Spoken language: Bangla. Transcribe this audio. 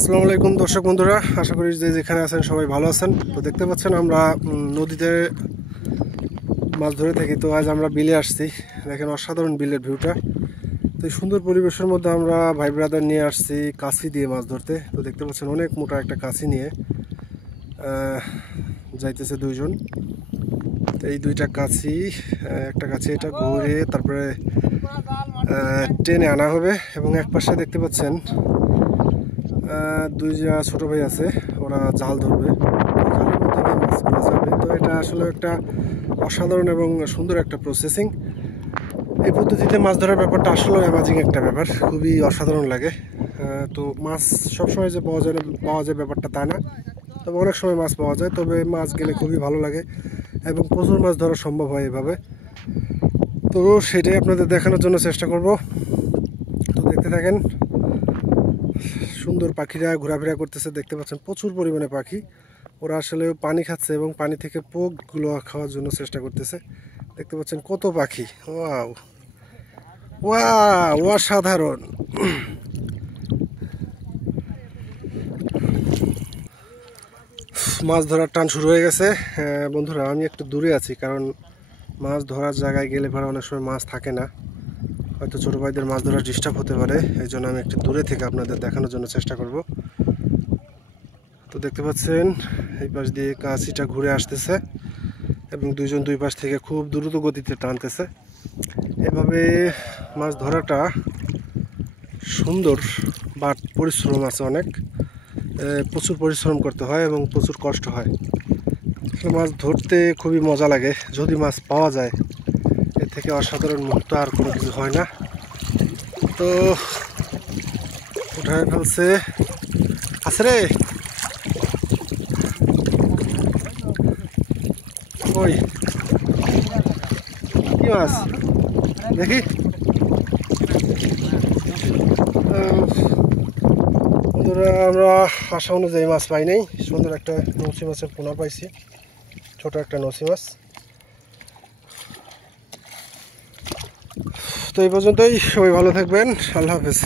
আসসালামু আলাইকুম দর্শক বন্ধুরা, আশা করি যে যেখানে আছেন সবাই ভালো আছেন। তো দেখতে পাচ্ছেন আমরা নদীতে মাছ ধরে থাকি। তো আজ আমরা বিলে আসছি, দেখেন অসাধারণ বিলের ভিউটা। তো এই সুন্দর পরিবেশের মধ্যে আমরা ভাই ব্রাদার নিয়ে আসছি কাছি দিয়ে মাছ ধরতে। তো দেখতে পাচ্ছেন অনেক মোটা একটা কাছি নিয়ে যাইতেছে দুইজন। তো এই দুইটা কাছি, একটা কাছি এটা ঘুরে তারপরে টেনে আনা হবে। এবং এক পাশে দেখতে পাচ্ছেন দুইটা ছোট ভাই আছে, ওরা জাল ধরবে, জালের মধ্যে দিয়ে মাছগুলো যাবে। তো এটা আসলে একটা অসাধারণ এবং সুন্দর একটা প্রসেসিং। এই পদ্ধতিতে মাছ ধরার ব্যাপারটা আসলে অ্যামাজিং একটা ব্যাপার, খুবই অসাধারণ লাগে। তো মাছ সবসময় যে পাওয়া যায় ব্যাপারটা তা না, তবে অনেক সময় মাছ পাওয়া যায়। তবে মাছ গেলে খুবই ভালো লাগে এবং প্রচুর মাছ ধরা সম্ভব হয় এভাবে। তো সেটাই আপনাদের দেখানোর জন্য চেষ্টা করব। তো দেখতে থাকেন, সুন্দর পাখিরা ঘোরাফেরা করতেছে, দেখতে পাচ্ছেন প্রচুর পরিমাণে পাখি। ওরা আসলে পানি খাচ্ছে এবং পানি থেকে পোকগুলো খাওয়ার জন্য চেষ্টা করতেছে। দেখতে পাচ্ছেন কত পাখি, ওয়াও ওয়াও, অসাধারণ। মাছ ধরার টান শুরু হয়ে গেছে। বন্ধুরা, আমি একটু দূরে আছি, কারণ মাছ ধরার জায়গায় গেলে পরে অনেক সময় মাছ থাকে না, হয়তো ছোটো ভাইদের মাছ ধরার ডিস্টার্ব হতে পারে। এই জন্য আমি একটু দূরে থেকে আপনাদের দেখানোর জন্য চেষ্টা করব। তো দেখতে পাচ্ছেন এই পাশ দিয়ে কাছিটা ঘুরে আসতেছে এবং দুইজন দুই পাশ থেকে খুব দ্রুত গতিতে টানতেছে। এভাবে মাছ ধরাটা সুন্দর, বাট পরিশ্রম আছে অনেক, প্রচুর পরিশ্রম করতে হয় এবং প্রচুর কষ্ট হয়। মাছ ধরতে খুবই মজা লাগে যদি মাছ পাওয়া যায়, এর থেকে অসাধারণ মুহূর্ত আর কোনো কিছু হয় না। তো উঠায় ফেলছে, আছে রে, ওই কি মাছ দেখি। আমরা আশা অনুযায়ী মাছ পাই নাই, সুন্দর একটা নৌচি মাছের পোনা পাইছি, ছোট একটা নৌচি মাছ। তো এই পর্যন্তই, সবাই ভালো থাকবেন, আল্লাহ হাফেজ।